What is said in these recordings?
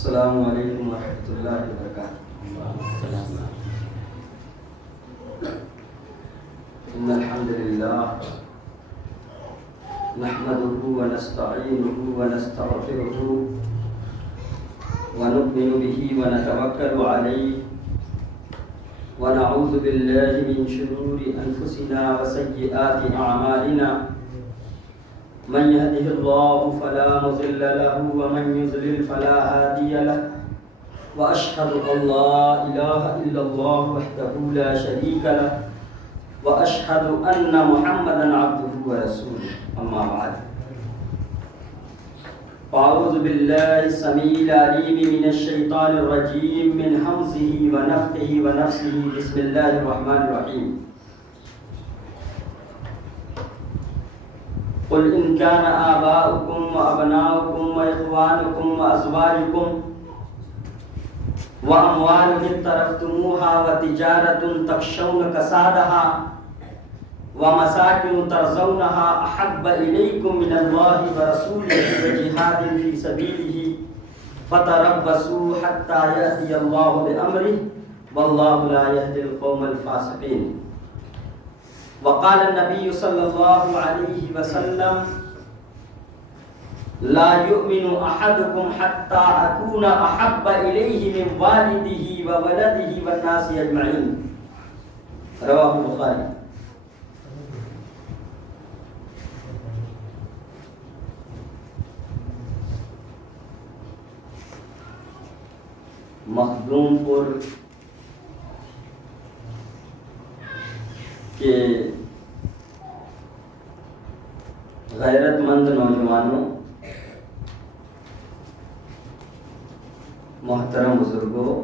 السلام علیکم ورحمۃ اللہ وبرکاتہ۔ ان الحمد للہ نحمده ونستعینه ونستغفره ونؤمن به ونتوکل علیہ ونعوذ باللہ من شرور انفسنا وسیئات اعمالنا من يهده الله فلا مضل له ومن يضلل فلا هادي له واشهد ان لا اله الا الله وحده لا شريك له واشهد ان محمدا عبده ورسوله اما بعد اعوذ بالله السميع العليم من الشيطان الرجيم من همزه ونفخه ونفثه بسم الله الرحمن الرحيم قل إن كان آباؤكم وأبناؤكم وإخوانكم وأزواجكم وأموال اقترفتموها وتجارة تخشون كسادها ومساكن ترضونها أحب إليكم من الله ورسوله وجهاد في سبيله فتربصوا حتى يأتي الله بأمره والله لا يهدي القوم الفاسقين. وقال النبي صلى الله عليه وسلم لا يؤمن أحدكم حتى أكون أحب إليه من والده وولده والناس أجمعين. رواه البخاري. مخدوم پور کہ غیرت مند نوجوانوں، محترم بزرگوں،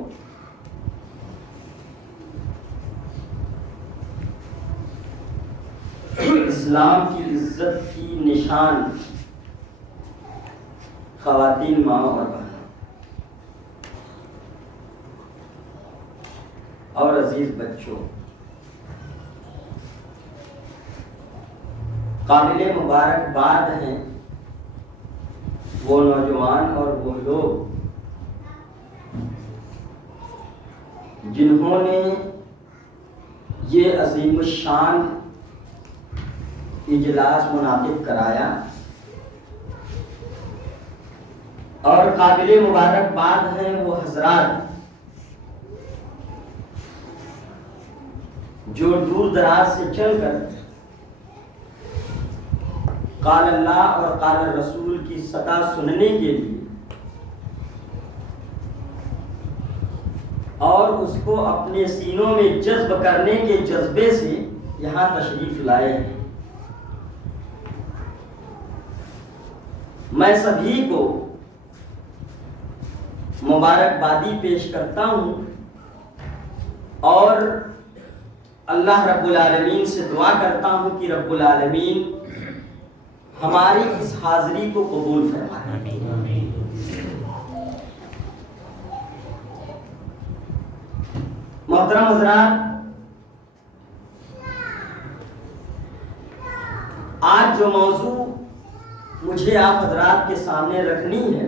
اسلام کی عزت کی نشان خواتین، ماں اور بہنوں اور عزیز بچوں، قابل مبارکباد ہیں وہ نوجوان اور وہ لوگ جنہوں نے یہ عظیم الشان اجلاس منعقد کرایا، اور قابل مبارکباد ہیں وہ حضرات جو دور دراز سے چل کر قال اللہ اور قال الرسول کی صدا سننے کے لیے اور اس کو اپنے سینوں میں جذب کرنے کے جذبے سے یہاں تشریف لائے ہیں۔ میں سبھی کو مبارکبادی پیش کرتا ہوں اور اللہ رب العالمین سے دعا کرتا ہوں کہ رب العالمین ہماری اس حاضری کو قبول فرمائے۔ محترم حضرات، آج جو موضوع مجھے آپ حضرات کے سامنے رکھنی ہے،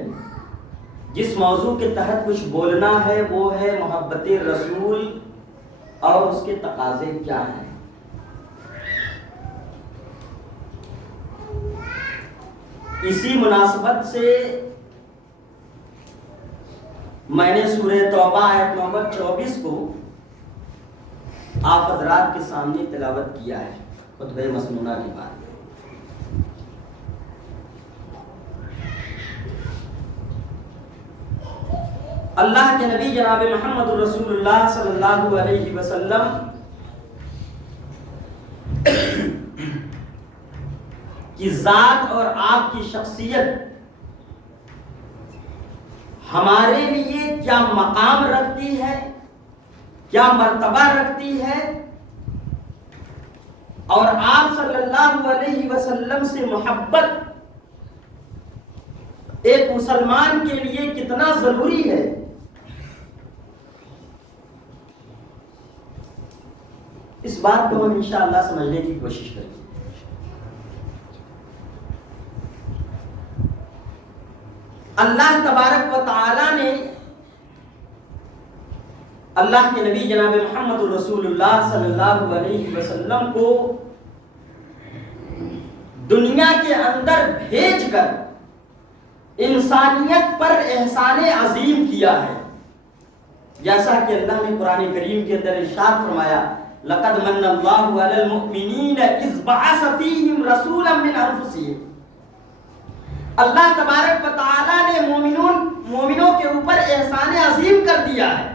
جس موضوع کے تحت کچھ بولنا ہے، وہ ہے محبت رسول اور اس کے تقاضے کیا ہیں۔ اسی مناسبت سے میں نے سورہ توبہ آیت نمبر 24 کو آپ حضرات کے سامنے تلاوت کیا ہے خطبہ مسنونہ کے بعد۔ اللہ کے نبی جناب محمد رسول اللہ صلی اللہ علیہ وسلم کی ذات اور آپ کی شخصیت ہمارے لیے کیا مقام رکھتی ہے، کیا مرتبہ رکھتی ہے، اور آپ صلی اللہ علیہ وسلم سے محبت ایک مسلمان کے لیے کتنا ضروری ہے، اس بات کو ہم انشاءاللہ سمجھنے کی کوشش کریں گے۔ اللہ تبارک و تعالی نے اللہ کے نبی جناب محمد الرسول اللہ صلی اللہ علیہ وسلم کو دنیا کے اندر بھیج کر انسانیت پر احسان عظیم کیا ہے. جیسا کہ اللہ نے قرآن کریم کے اندر ارشاد فرمایا لقد من اللہ علی المؤمنین اذ بعث فیہم رسولا من انفسہم. اللہ تبارک و تعالی نے مومنوں کے اوپر احسان عظیم کر دیا ہے,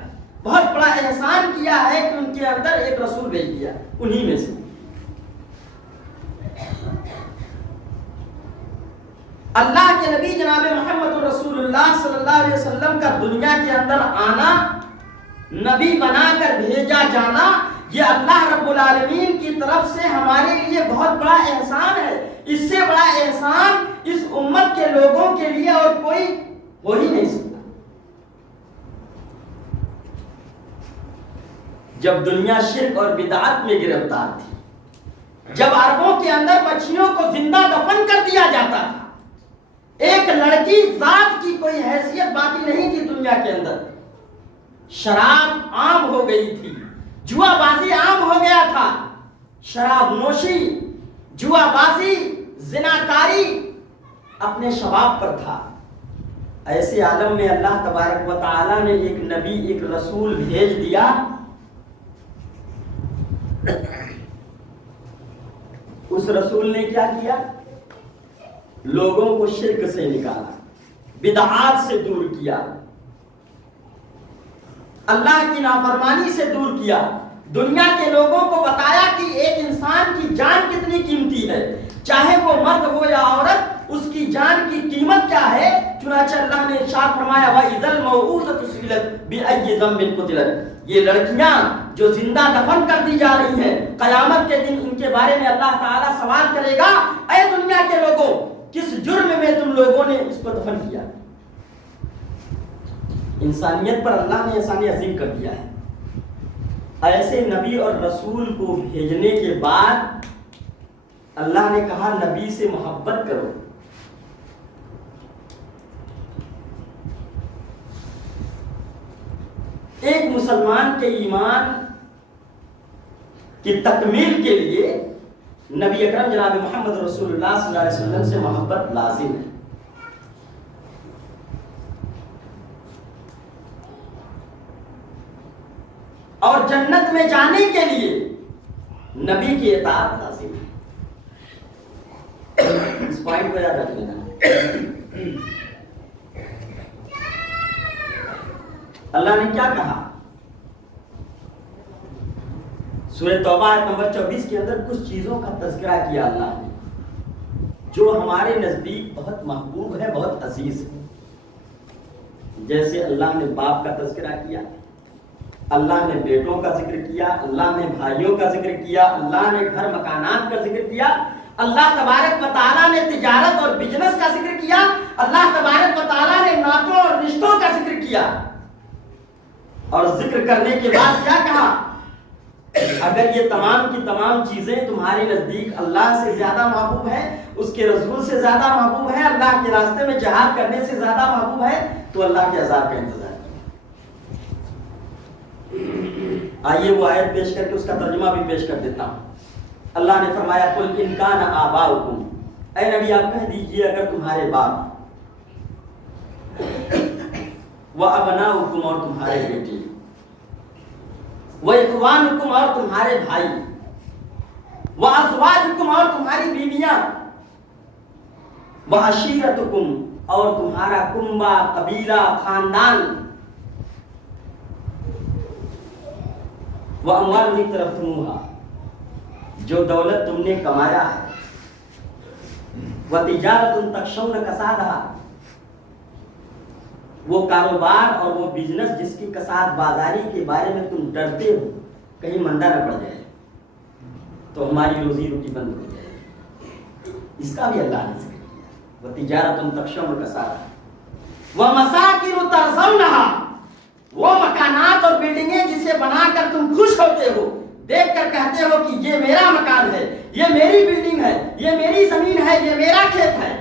بہت بڑا احسان کیا ہے کہ ان کے اندر ایک رسول بھیج دیا انہی میں سے. اللہ کے نبی جناب محمد رسول اللہ صلی اللہ علیہ وسلم کا دنیا کے اندر آنا, نبی بنا کر بھیجا جانا, یہ اللہ رب العالمین کی طرف سے ہمارے لیے بہت بڑا احسان ہے. اس سے بڑا احسان اس امت کے لوگوں کے لیے اور کوئی ہو ہی نہیں سکتا. جب دنیا شرک اور بدعت میں گرفتار تھی, جب عربوں کے اندر بچیوں کو زندہ دفن کر دیا جاتا تھا, ایک لڑکی ذات کی کوئی حیثیت باقی نہیں تھی دنیا کے اندر, شراب عام ہو گئی تھی, جوا بازی عام ہو گیا تھا, شراب نوشی, جوا بازی, زناکاری اپنے شباب پر تھا. ایسے عالم میں اللہ تبارک و تعالی نے ایک نبی, ایک رسول بھیج دیا. اس رسول نے کیا کیا؟ لوگوں کو شرک سے نکالا, بدعات سے دور کیا, اللہ کی نافرمانی سے دور کیا, دنیا کے لوگوں کو بتایا کہ ایک انسان کی جان کتنی قیمتی ہے, چاہے وہ مرد ہو یا عورت, اس کی جان کی قیمت کیا ہے. چنانچہ اللہ نے ارشاد فرمایا وَإِذَا الْمَوْءُودَةُ سُئِلَتْ بِأَيِّ ذَنبٍ قُتِلَتْ. یہ لڑکیاں جو زندہ دفن کر دی جا رہی ہیں, قیامت کے دن ان کے بارے میں اللہ تعالیٰ سوال کرے گا, اے دنیا کے لوگوں, کس جرم میں تم لوگوں نے اس کو دفن کیا؟ انسانیت پر اللہ نے احسان عظیم کر دیا ہے. ایسے نبی اور رسول کو بھیجنے کے بعد اللہ نے کہا نبی سے محبت کرو. ایک مسلمان کے ایمان کی تکمیل کے لیے نبی اکرم جناب محمد رسول اللہ صلی اللہ علیہ وسلم سے محبت لازم ہے. اور جنت میں جانے کے لیے نبی کی اطاعت لازم ہے. اس پوائنٹ کو یاد رکھ لینا. اللہ نے کیا کہا سورہ توبہ آیت نمبر 24 کے اندر؟ کچھ چیزوں کا تذکرہ کیا اللہ نے جو ہمارے نزدیک بہت محبوب ہے, بہت عزیز ہے. جیسے اللہ نے باپ کا تذکرہ کیا, اللہ نے بیٹوں کا ذکر کیا, اللہ نے بھائیوں کا ذکر کیا, اللہ نے گھر مکانات کا ذکر کیا, اللہ تبارک و تعالیٰ نے تجارت اور بزنس کا ذکر کیا, اللہ تبارک و تعالیٰ نے نعتوں اور رشتوں کا ذکر کیا. اور ذکر کرنے کے بعد کیا کہا؟ اگر یہ تمام کی تمام چیزیں تمہارے نزدیک اللہ سے زیادہ محبوب ہے, اس کے رسول سے زیادہ محبوب ہے, اللہ کے راستے میں جہاد کرنے سے زیادہ محبوب ہے, تو اللہ کے عذاب کا انتظار کیجیے. آئیے وہ آیت پیش کر کے اس کا ترجمہ بھی پیش کر دیتا ہوں. اللہ نے فرمایا قل ان کان آباؤکم, اے نبی آپ کہہ دیجئے اگر تمہارے باپ, وَأَبْنَاؤُكُمْ اور تمہارے بیٹے, وَإِخْوَانُكُمْ اور تمہارے بھائی, وَأَزْوَاجُكُمْ اور تمہاری بیویاں, وَعَشِيرَتُكُمْ اور تمہارا کنبہ, قبیلہ, خاندان, وَأَمْوَالٌ اقْتَرَفْتُمُوهَا جو دولت تم نے کمایا ہے, وَتِجَارَةٌ تَخْشَوْنَ كَسَادَهَا وہ کاروبار اور وہ بزنس جس کی کساد بازاری کے بارے میں تم ڈرتے ہو کہیں مندہ نہ پڑ جائے تو ہماری روزی روٹی بند ہو جائے, اس کا بھی اللہ نے ذکر کیا. وَتِجَارَةٌ تَخْشَوْنَ كَسَادَهَا وَمَسَاكِنُ تَرْضَوْنَهَا وہ مکانات اور بلڈنگیں جسے بنا کر تم خوش ہوتے ہو, دیکھ کر کہتے ہو کہ یہ میرا مکان ہے, یہ میری بلڈنگ ہے, یہ میری زمین ہے, یہ میرا کھیت ہے,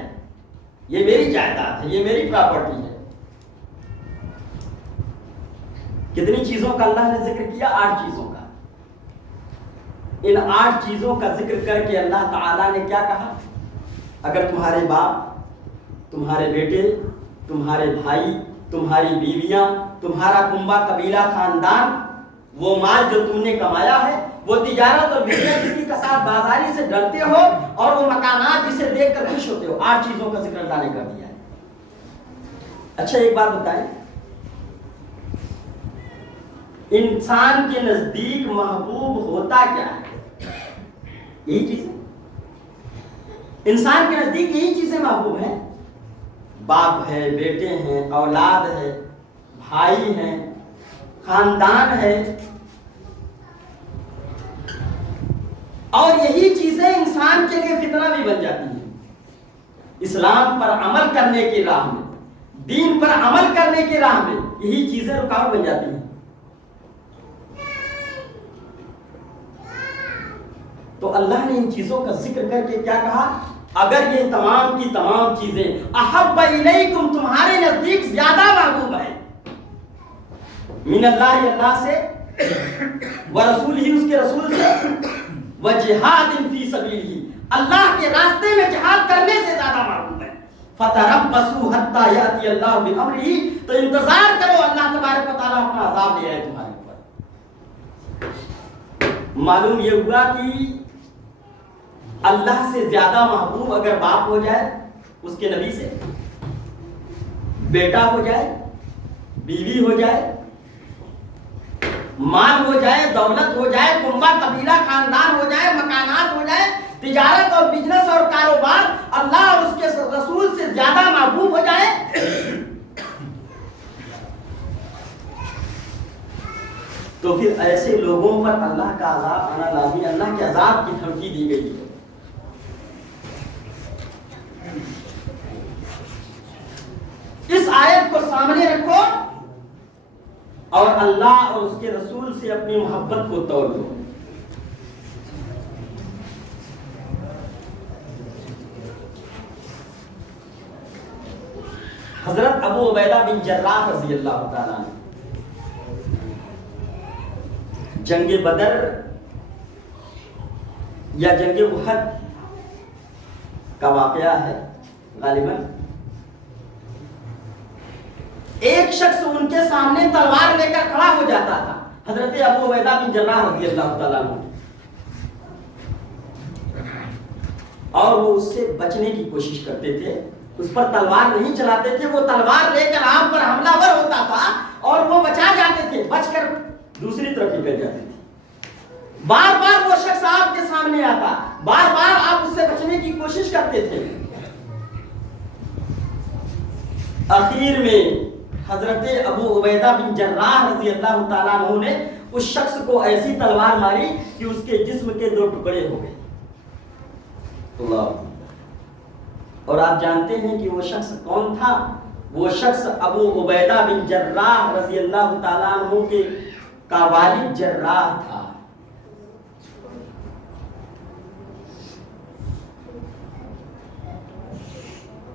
یہ میری جائیداد ہے، یہ میری پراپرٹی ہے۔ کتنی چیزوں کا اللہ نے ذکر کیا؟ 8 چیزوں کا۔ ان 8 چیزوں کا ذکر کر کے اللہ تعالیٰ نے کیا کہا؟ اگر تمہارے باپ، تمہارے بیٹے، تمہارے بھائی، تمہاری بیویاں، تمہارا کنبہ، قبیلہ، خاندان، وہ مال جو تم نے کمایا ہے، وہ تجارت اور بزنس جس کی کساد بازاری سے ڈرتے ہو، اور وہ مکانات جسے دیکھ کر خوش ہوتے ہو، 8 چیزوں کا ذکر اللہ نے کر دیا ہے۔ اچھا ایک بات بتائیں، انسان کے نزدیک محبوب ہوتا کیا ہے؟ یہی چیزیں انسان کے نزدیک، یہی چیزیں محبوب ہیں۔ باپ ہے، بیٹے ہیں، اولاد ہے، بھائی ہیں، خاندان ہے، اور یہی چیزیں انسان کے لیے فتنہ بھی بن جاتی ہیں۔ اسلام پر عمل کرنے کی راہ میں، دین پر عمل کرنے کی راہ میں یہی چیزیں رکاوٹ بن جاتی ہیں۔ تو اللہ نے ان چیزوں کا ذکر کر کے کیا کہا؟ اگر یہ تمام کی تمام چیزیں احب الیکم، تمہارے نزدیک زیادہ محبوب ہے، من اللہ، اللہ سے، ورسول ہی، اس کے رسول سے، وجہاد فی سبیلہ، اللہ کے راستے میں جہاد کرنے سے زیادہ محبوب ہے، فتربصوا حتی یأتی اللہ بامرہ، تو انتظار کرو، اللہ تبارک و تعالیٰ اپنا عذاب لے آئے تمہارے اوپر۔ معلوم یہ ہوا کہ اللہ سے زیادہ محبوب اگر باپ ہو جائے اس کے نبی سے، بیٹا ہو جائے، بیوی ہو جائے، مال ہو جائے، دولت ہو جائے، کنبہ، قبیلہ، خاندان ہو جائے، مکانات ہو جائے، تجارت اور بزنس اور کاروبار اللہ اور اس کے رسول سے زیادہ محبوب ہو جائے، تو پھر ایسے لوگوں پر اللہ کا عذاب آنا لازمی، اللہ کے عذاب کی دھمکی دی گئی ہے۔ اس آیت کو سامنے رکھو اور اللہ اور اس کے رسول سے اپنی محبت کو توڑ دو۔ حضرت ابو عبیدہ بن جراح رضی اللہ تعالیٰ عنہ، جنگ بدر یا جنگ احد کا واقعہ ہے غالباً، ایک شخص ان کے سامنے تلوار لے کر کھڑا ہو جاتا تھا، حضرت ابو عبیدہ بن جراح رضی اللہ تعالیٰ عنہ، اور وہ اس سے بچنے کی کوشش کرتے تھے، اس پر تلوار نہیں چلاتے تھے، وہ تلوار لے کر آپ پر حملہ ور ہوتا تھا اور وہ بچا جاتے تھے، بچ کر دوسری طرف نکل جاتے تھے۔ بار بار وہ شخص آپ کے سامنے آتا، بار بار آپ اس سے بچنے کی کوشش کرتے تھے۔ آخر میں حضرت ابو عبیدہ بن جراح رضی اللہ تعالیٰ عنہ نے اس شخص کو ایسی تلوار ماری کہ اس کے جسم کے 2 ٹکڑے ہو گئے۔ اللہ، اور آپ جانتے ہیں کہ وہ شخص کون تھا؟ وہ شخص ابو عبیدہ بن جراح رضی اللہ تعالیٰ عنہ کے کا والد جراح تھا۔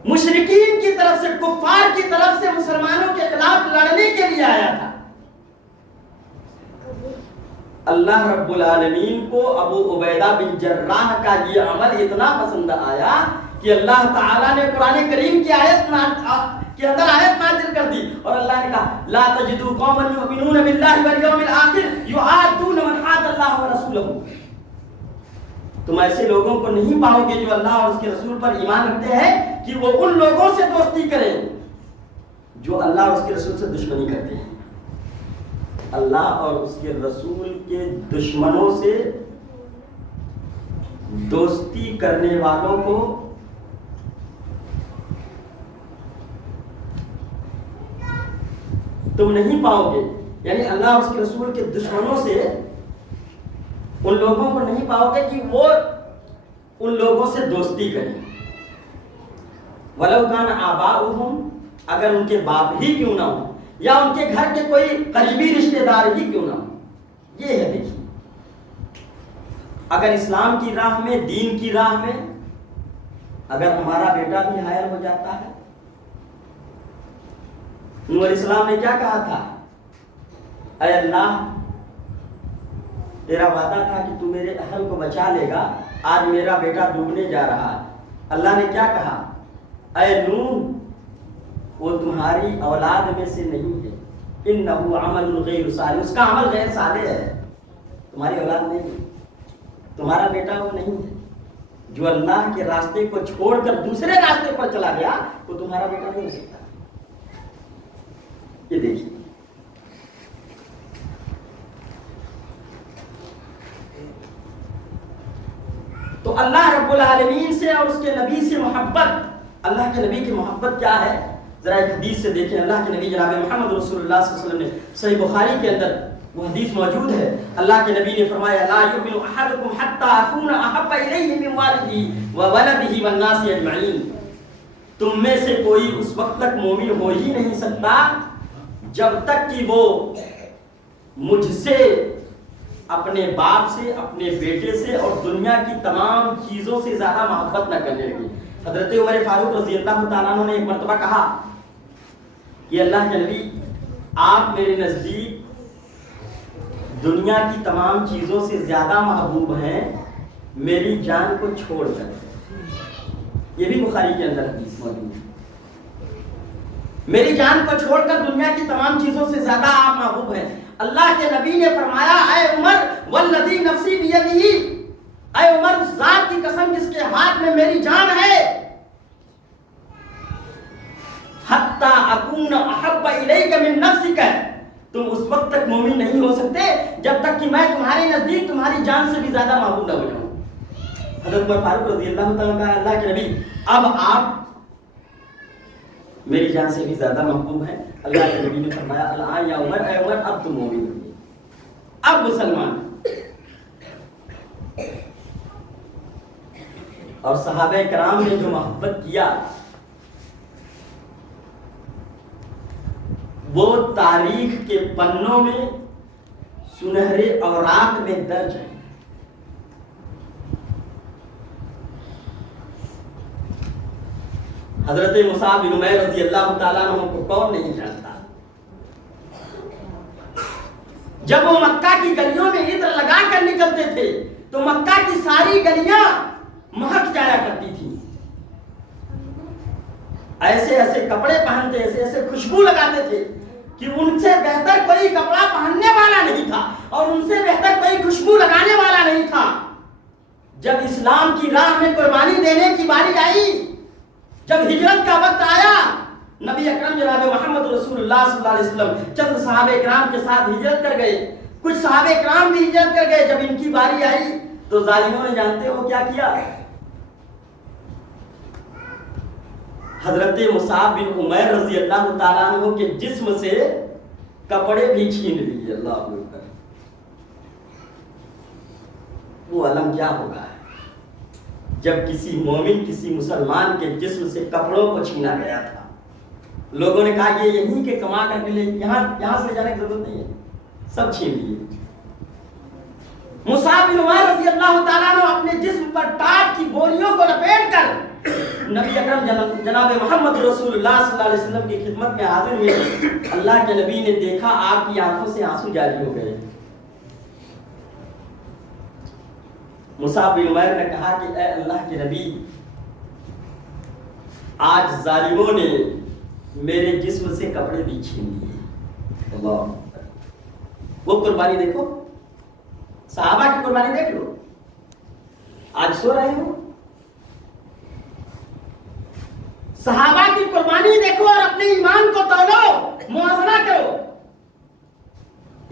مشرکین کی طرف سے، کفار کی طرف سے مسلمانوں کے خلاف لڑنے کے لیے آیا تھا۔ اللہ رب العالمین کو ابو عبیدہ بن جراح کا یہ عمل اتنا پسند آیا کہ اللہ تعالیٰ نے قرآن کریم کی آیت کے اندر آیت نازل کر دی، اور اللہ نے کہا لا تجدوا قوما یؤمنون باللہ والیوم الآخر یحادون من حاد اللہ ورسولہ، تم ایسے لوگوں کو نہیں پاؤ گے جو اللہ اور اس کے رسول پر ایمان رکھتے ہیں کہ وہ ان لوگوں سے دوستی کریں جو اللہ اور اس کے رسول سے دشمنی کرتے ہیں۔ اللہ اور اس کے رسول کے دشمنوں سے دوستی کرنے والوں کو تم نہیں پاؤ گے، یعنی اللہ اور اس کے رسول کے دشمنوں سے ان لوگوں کو نہیں پاؤ گے کہ وہ ان لوگوں سے دوستی کریں۔ وَلَوْ كَانَ آبَاؤُهُمْ، اگر ان کے باپ ہی کیوں نہ ہو، یا ان کے گھر کے کوئی قریبی رشتہ دار ہی کیوں نہ ہو۔ یہ ہے، دیکھیے، اگر اسلام کی راہ میں، دین کی راہ میں اگر ہمارا بیٹا بھی حائل ہو جاتا ہے، نوح علیہ السلام نے کیا کہا تھا؟ اے اللہ، تیرا وعدہ تھا کہ تو میرے اہل کو بچا لے گا، آج میرا بیٹا ڈوبنے جا رہا ہے۔ اللہ نے کیا کہا؟ اے نوح، وہ تمہاری اولاد میں سے نہیں ہے، انہ عمل غیر صالح، اس کا عمل غیر صالح ہے، تمہاری اولاد نہیں ہے، تمہارا بیٹا وہ نہیں ہے۔ جو اللہ کے راستے کو چھوڑ کر دوسرے راستے پر چلا گیا وہ تمہارا بیٹا نہیں ہو سکتا۔ یہ دیکھیے، تو اللہ رب العالمین سے اور اس کے نبی سے محبت، اللہ کے نبی کی محبت کیا ہے؟ ذرا ایک حدیث سے دیکھیں۔ اللہ کے نبی جناب محمد رسول اللہ صلی اللہ علیہ وسلم نے صحیح بخاری کے اندر وہ حدیث موجود ہے، اللہ کے نبی نے فرمایا لا یؤمن احدکم حتی اکون احب الیہ من والدہ وولدہ والناس اجمعین، تم میں سے کوئی اس وقت تک مومن ہو ہی نہیں سکتا جب تک کہ وہ مجھ سے، اپنے باپ سے، اپنے بیٹے سے اور دنیا کی تمام چیزوں سے زیادہ محبت نہ کرنے لگی۔ حضرت عمر فاروق رضی اللہ تعالیٰ عنہ نے ایک مرتبہ کہا کہ اللہ کے نبی، آپ میرے نزدیک دنیا کی تمام چیزوں سے زیادہ محبوب ہیں میری جان کو چھوڑ کر۔ یہ بھی بخاری کے اندر حدیث موجود ہے، میری جان کو چھوڑ کر دنیا کی تمام چیزوں سے زیادہ آپ محبوب ہیں۔ اللہ کے نبی نے فرمایا اے عمر والذی نفسی بیدہ، اے عمر اس ذات کی قسم جس کے ہاتھ میں میری جان ہے، حتی اکون احب الیک من نفسک، تم اس وقت تک مومن نہیں ہو سکتے جب تک کہ میں تمہارے نزدیک تمہاری جان سے بھی زیادہ محبوب نہ ہو جاؤں۔ حضرت عمر فاروق رضی اللہ تعالیٰ کا اللہ کے نبی اب آپ میری جان سے بھی زیادہ محبوب ہیں۔ اللہ کے نبی نے فرمایا الآن یا عمر، اے عمر اب تم مومن ہوئے، اب مسلمان۔ اور صحابہ کرام نے جو محبت کیا وہ تاریخ کے پنوں میں سنہرے اوراق میں درج ہے۔ حضرت مصعب بن عمیر رضی اللہ تعالیٰ عنہ کو کون نہیں جانتا؟ جب وہ مکہ کی گلیوں میں عطر لگا کر نکلتے تھے تو مکہ کی ساری گلیاں مہک جایا کرتی تھی، ایسے ایسے کپڑے پہنتے، ایسے ایسے خوشبو لگاتے تھے کہ ان سے بہتر کوئی کپڑا پہننے والا نہیں تھا اور ان سے بہتر کوئی خوشبو لگانے والا نہیں تھا۔ جب اسلام کی راہ میں قربانی دینے کی باری آئی، جب ہجرت کا وقت آیا، نبی اکرم جناب محمد رسول اللہ صلی اللہ علیہ وسلم چند صحابہ کرام کے ساتھ ہجرت کر گئے، کچھ صحابہ کرام بھی ہجرت کر گئے۔ جب ان کی باری آئی تو ظالموں نے جانتے ہو کیا کیا؟ حضرت مصعب بن عمیر رضی اللہ تعالیٰ عنہ کے جسم سے کپڑے بھی چھین لیے۔ اللہ اکبر، وہ علم کیا ہوگا جب کسی مومن، کسی مسلمان کے جسم سے کپڑوں کو چھینا گیا تھا۔ لوگوں نے کہا یہ یہیں کے کما کر کے لے، یہاں سے جانے کی ضرورت نہیں ہے، سب چھین لیے۔ مصعب بن عمیر رضی اللہ تعالیٰ عنہ اپنے جسم پر ٹاٹ کی بوریوں کو لپیٹ کر نبی اکرم جناب محمد رسول اللہ صلی اللہ علیہ وسلم کی خدمت میں حاضر ہوئے۔ اللہ کے نبی نے دیکھا آپ کی آنکھوں سے آنسو جاری ہو گئے۔ مصعب بن عمیر نے کہا کہ اے اللہ کے نبی، آج ظالموں نے میرے جسم سے کپڑے بھی چھین لیے۔ اللہ، وہ قربانی دیکھو، صحابہ کی قربانی دیکھ لو۔ آج سو رہے ہو، صحابہ کی قربانی دیکھو اور اپنے ایمان کو تولو، موازنہ کرو۔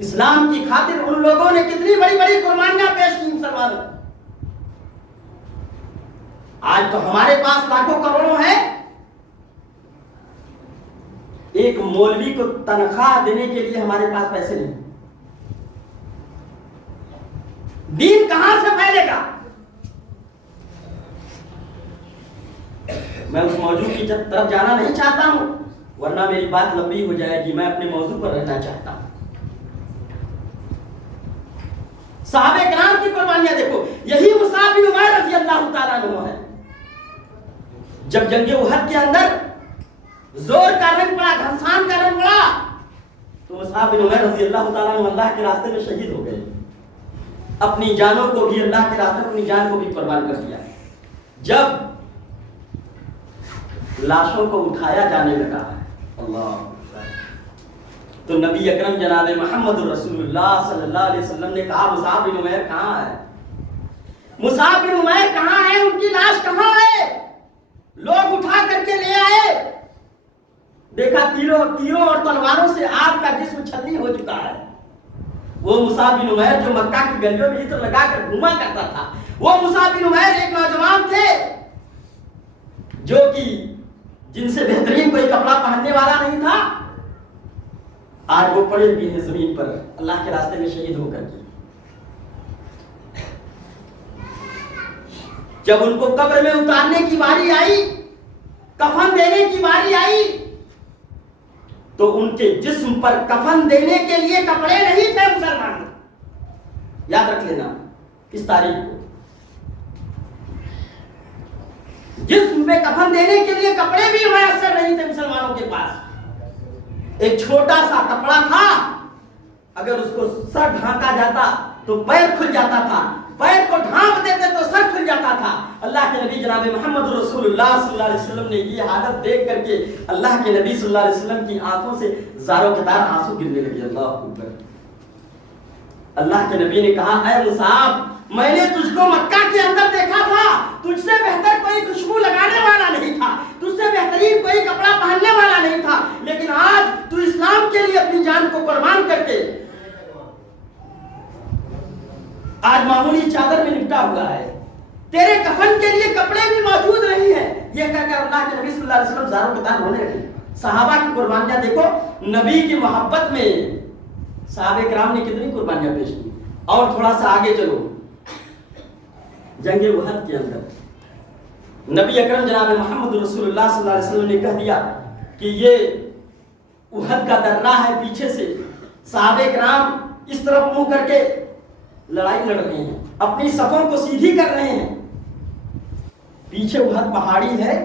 اسلام کی خاطر ان لوگوں نے کتنی بڑی بڑی قربانیاں پیش کی مسلمانوں۔ آج تو ہمارے پاس لاکھوں کروڑوں ہیں، ایک مولوی کو تنخواہ دینے کے لیے ہمارے پاس پیسے نہیں۔ دین کہاں سے پھیلے گا؟ میں اس موضوع کی طرف جانا نہیں چاہتا ہوں ورنہ میری بات لمبی ہو جائے گی، میں اپنے موضوع پر رہنا چاہتا ہوں۔ صحابہ کرام کی قربانیاں دیکھو، یہی مصعب بن عمیر رضی اللہ تعالیٰ عنہ ہے۔ جب جنگ احد کے اندر زور کا رنگ پڑا، گھمسان کا رنگ پڑا، تو مصعب بن عمیر رضی اللہ تعالیٰ عنہ اللہ کے راستے میں شہید ہو گئے، اپنی جانوں کو بھی اللہ کے راستے میں اپنی جان کو بھی قربان کر دیا۔ جب لاشوں کو اٹھایا جانے لگا اللہ، تو نبی اکرم جناب محمد رسول اللہ صلی اللہ علیہ وسلم نے کہا مصعب بن عمیر کہاں ہے؟ مصعب بن عمیر کہاں ہے؟ ان کی لاش کہاں ہے؟ لوگ اٹھا کر کے لے آئے، دیکھا تیروں اور تلواروں سے آپ کا جسم چھلنی ہو چکا ہے۔ وہ مصعب بن عمیر جو مکہ کی گلیوں میں عطر لگا کر گھوما کرتا تھا، وہ مصعب بن عمیر ایک نوجوان تھے جو کہ جن سے بہترین کوئی کپڑا پہننے والا نہیں تھا، آج وہ پڑے بھی ہیں زمین پر اللہ کے راستے میں شہید ہو کر کے۔ جب ان کو قبر میں اتارنے کی باری آئی، کفن دینے کی باری آئی، تو ان کے جسم پر کفن دینے کے لیے کپڑے نہیں تھے مسلمان، یاد رکھ لینا اس تاریخ کو۔ جسم پہ کفن دینے کے لیے کپڑے بھی میسر نہیں تھے مسلمانوں کے پاس۔ ایک چھوٹا سا کپڑا تھا، اگر اس کو سر ڈھانکا جاتا تو پیر کھل جاتا تھا، پیر کو ڈھانپ دیتے تو سر کھل جاتا تھا۔ اللہ کے نبی جناب محمد رسول اللہ صلی اللہ علیہ وسلم نے یہ حالت دیکھ کر کے اللہ کے نبی صلی اللہ علیہ وسلم کی آنکھوں سے زاروں قطار آنسو گرنے لگے۔ اللہ اکبر۔ اللہ کے نبی نے کہا اے مصعب، میں نے تجھ کو مکہ کے اندر دیکھا تھا، تجھ سے بہتر کوئی خوشبو لگانے والا نہیں تھا، تجھ سے بہترین کوئی کپڑا پہننے والا نہیں تھا، لیکن آج تو اسلام کے لیے اپنی جان کو قربان کر کے آج معمولی چادر میں لپٹا ہوا ہے، تیرے کفن کے لیے کپڑے بھی موجود نہیں ہیں۔ یہ کہہ کر اللہ کے نبی صلی اللہ علیہ وسلم زاروں قطار رونے لگے۔ صحابہ کی قربانیاں دیکھو، نبی کی محبت میں صحابہ کرام نے کتنی قربانیاں پیش کی۔ اور تھوڑا سا آگے چلو، جنگ احد کے اندر نبی اکرم جناب محمد رسول اللہ صلی اللہ علیہ وسلم نے کہہ دیا کہ یہ احد کا درہ ہے، پیچھے سے صحابہ کرام اس طرف منہ کر کے لڑائی لڑ رہے ہیں، اپنی صفوں کو سیدھی کر رہے ہیں۔ پیچھے احد پہاڑی ہے،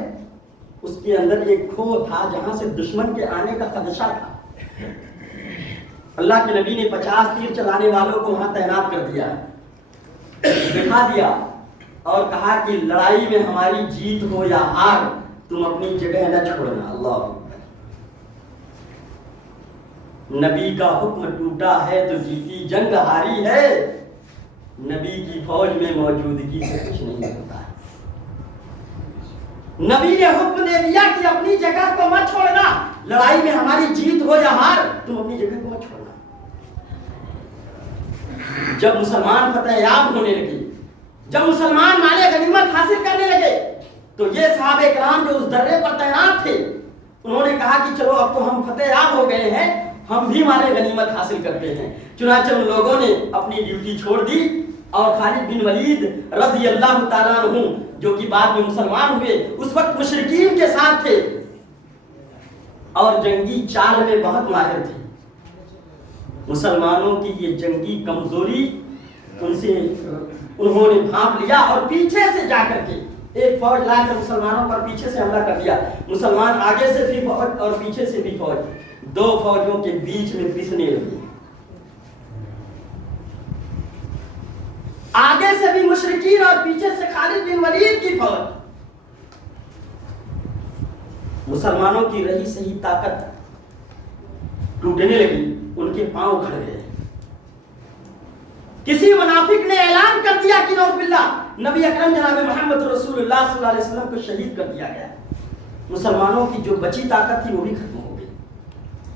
اس کے اندر ایک کھو تھا جہاں سے دشمن کے آنے کا خدشہ تھا۔ اللہ کے نبی نے 50 تیر چلانے والوں کو وہاں تعینات کر دیا، بٹھا دیا اور کہا کہ لڑائی میں ہماری جیت ہو یا ہار، تم اپنی جگہ نہ چھوڑنا۔ اللہ نبی کا حکم ٹوٹا ہے تو جیتی جنگ ہاری ہے، نبی کی فوج میں موجودگی سے کچھ نہیں ہوتا ہے۔ نبی نے حکم دے دیا کہ اپنی جگہ کو مت چھوڑنا، لڑائی میں ہماری جیت ہو یا ہار، تم اپنی جگہ کو مت چھوڑنا۔ جب مسلمان فتح یاب ہونے لگے، جب مسلمان مال غنیمت حاصل کرنے لگے، تو یہ صحابہ کرام جو اس درے پر تعینات تھے، انہوں نے کہا کہ چلو اب تو ہم فتح یاب ہو گئے ہیں، ہم بھی مال غنیمت حاصل کرتے ہیں۔ چنانچہ ان لوگوں نے اپنی ڈیوٹی چھوڑ دی اور خالد بن ولید رضی اللہ تعالیٰ عنہ جو کہ بعد میں مسلمان ہوئے، اس وقت مشرکین کے ساتھ تھے اور جنگی چال میں بہت ماہر تھے۔ مسلمانوں کی یہ جنگی کمزوری ان سے انہوں نے بھانپ لیا اور پیچھے سے جا کر کے ایک فوج لا کر مسلمانوں پر پیچھے سے حملہ کر دیا۔ مسلمان آگے سے بھی فوج اور پیچھے سے بھی فوج، دو فوجوں کے بیچ میں پسنے لگے۔ آگے سے بھی مشرکین اور پیچھے سے خالد بن ولید کی فوج۔ مسلمانوں کی رہی صحیح طاقت ٹوٹنے لگی، ان کے پاؤں اکھڑ گئے۔ کسی منافق نے اعلان کر دیا کہ نعوذ باللہ نبی اکرم جناب محمد رسول اللہ صلی اللہ علیہ وسلم کو شہید کر دیا گیا۔ مسلمانوں کی جو بچی طاقت تھی وہ بھی ختم ہو گئی،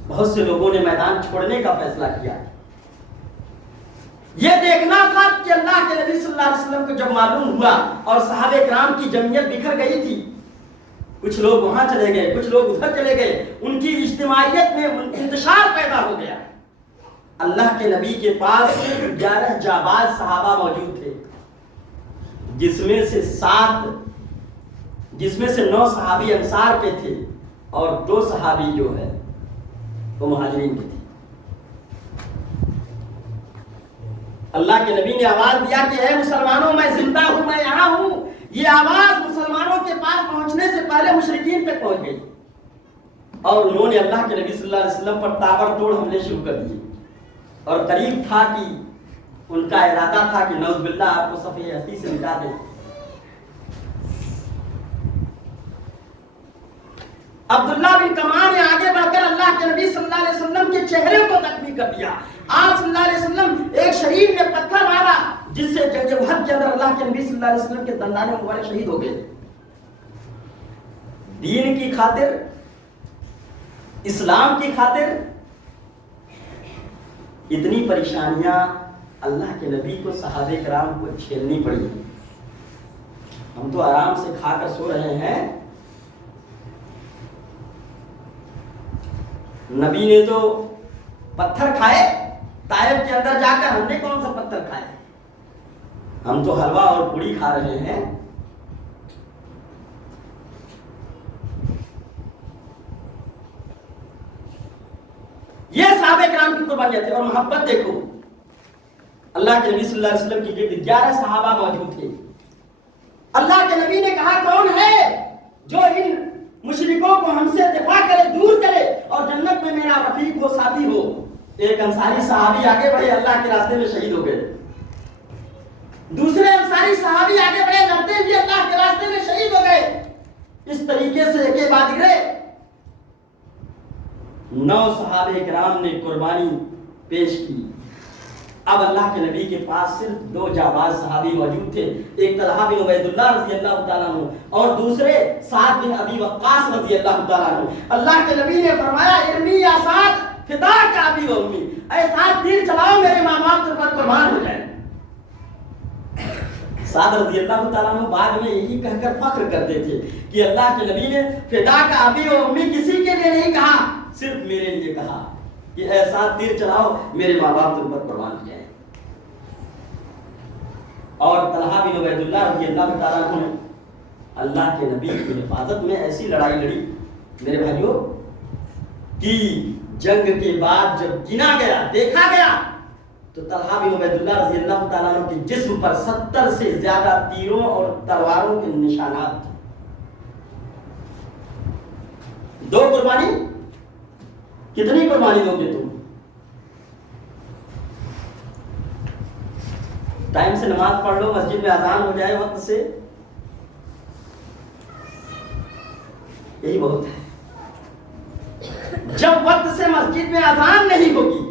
بہت سے لوگوں نے میدان چھوڑنے کا فیصلہ کیا۔ یہ دیکھنا تھا کہ اللہ کے نبی صلی اللہ علیہ وسلم کو جب معلوم ہوا اور صحابہ کرام کی جمعیت بکھر گئی تھی، کچھ لوگ وہاں چلے گئے، کچھ لوگ ادھر چلے گئے، ان کی اجتماعیت میں انتشار پیدا ہو گیا۔ اللہ کے نبی کے پاس 11 جاباز صحابہ موجود تھے، جس میں سے 9 صحابی انصار کے تھے اور 2 صحابی جو ہے وہ مہاجرین کے تھے۔ اللہ کے نبی نے آواز دیا کہ اے مسلمانوں، میں زندہ ہوں، میں یہاں ہوں، یہ آواز مسلمانوں کے پاس پہنچنے سے پہلے مشرکین پہ پہنچ گئی اور انہوں نے اللہ کے نبی صلی اللہ علیہ وسلم پر تابڑتوڑ حملے شروع کر دیے اور قریب تھا کہ ان کا ارادہ تھا کہ نعوذ باللہ آپ کو صفحہ ہستی سے مٹا دیں۔ عبداللہ بن کمار نے آگے بڑھ کر اللہ کے نبی صلی اللہ علیہ وسلم کے چہرے کو زخمی کر دیا۔ آپ صلی اللہ علیہ وسلم ایک شریف نے پتھر مارا جس سے جنگ احد کے اندر اللہ کے نبی صلی اللہ علیہ وسلم کے دندان مبارک شہید ہو گئے۔ دین کی خاطر، اسلام کی خاطر اتنی پریشانیاں اللہ کے نبی کو، صحابہ کرام کو جھیلنی پڑی۔ ہم تو آرام سے کھا کر سو رہے ہیں، نبی نے تو پتھر کھائے طائف کے اندر جا کر، ہم نے کون سا پتھر کھائے؟ ہم تو حلوہ اور پوڑی کھا رہے ہیں۔ یہ صحابہ کرام کی قربانیاں تھے۔ اور محبت دیکھو، اللہ کے نبی صلی اللہ علیہ وسلم کی گرد 11 صحابہ موجود تھے۔ اللہ کے نبی نے کہا کون ہے جو ان مشرکوں کو ہم سے دفاع کرے، دور کرے اور جنت میں میرا رفیق ہو، ساتھی ہو؟ ایک انصاری صحابی آگے بڑھے، اللہ کے راستے میں شہید ہو گئے۔ دوسرے انصاری صحابی آگے بڑھے، لڑتے ہوئے اللہ کے راستے میں شہید ہو گئے۔ اس طریقے سے ایک بعد گرے 9 صحابہ کرام نے قربانی پیش کی۔ اب اللہ کے نبی کے پاس صرف 2 جانباز صحابی موجود تھے، ایک طلحہ بن عبید اللہ رضی اللہ تعالیٰ عنہ اور دوسرے سعد بن ابی وقاص رضی اللہ تعالیٰ عنہ۔ اللہ کے نبی نے فرمایا ارمی یا سعد فداک ابی و امی، اے سعد تیر چلاؤ میرے ماں باپ تم پر قربان ہو جائیں۔ سعد رضی اللہ تعالیٰ عنہ بعد میں یہی کہہ کر فخر کرتے تھے کہ اللہ کے نبی نے فداک ابی و امی کسی کے لیے نہیں کہا، صرف میرے لیے کہا کہ اے سعد تیر چلاؤ میرے ماں باپ تم پر قربان ہو جائیں۔ اور طلحہ بن عبید اللہ رضی اللہ تعالیٰ عنہ نے اللہ کے نبی کی حفاظت میں ایسی لڑائی لڑی میرے بھائیوں کہ جنگ کے بعد جب گنا گیا، دیکھا گیا تو طلحہ بن عبید اللہ رضی اللہ تعالیٰ عنہ کے جسم پر 70 سے زیادہ تیروں اور تلواروں کے نشانات تھے۔ 2 قربانی، کتنی قربانی دو گے تم؟ ٹائم سے نماز پڑھ لو، مسجد میں اذان ہو جائے وقت سے، یہی بہت ہے۔ جب وقت سے مسجد میں اذان نہیں ہوگی